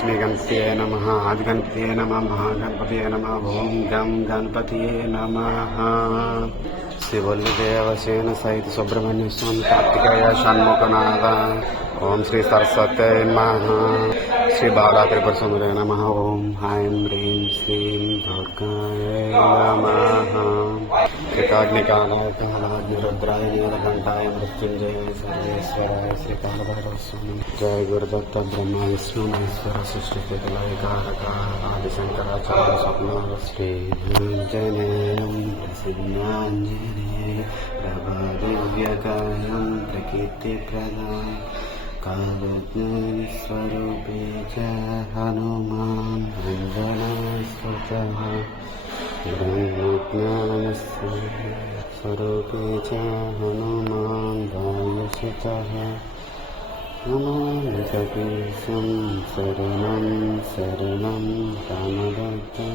लक्ष्मीगणपतये नमः आदिगणपतये नमः महागणपतये नमः ओम गं गणपतये नमः श्री वल्लीदेवसेन सहित सुब्रह्मण्य स्वामी कार्तिकेय षण्मुखनाथ ओम श्री सरस्वती नमः श्री बाला त्रिपुर सुंदरी नमः ओम ऐं ह्रीं श्रीं दुर्गायै नमः रुद्राय नीलकंठाय मृत्युंजय सर्वेश्वराय श्री कालभैरव स्वामी जय गुरुदत्त ब्रह्मा विष्णु महेश्वर सृष्टि कारक आदिशंकराचार्य स्वप्न श्री आंजनेयं प्रसन्नांजनेय प्रभादिव्यकायं प्रकीर्तिप्रदाय कालज्ञानस्वरूपे च हनुमान् अञ्जनास्वतः ब्रह्मज्ञानस्वरूपे च हनुमान् वायुसुतः नमामि कपीशं शरणं शरणं रामभक्तं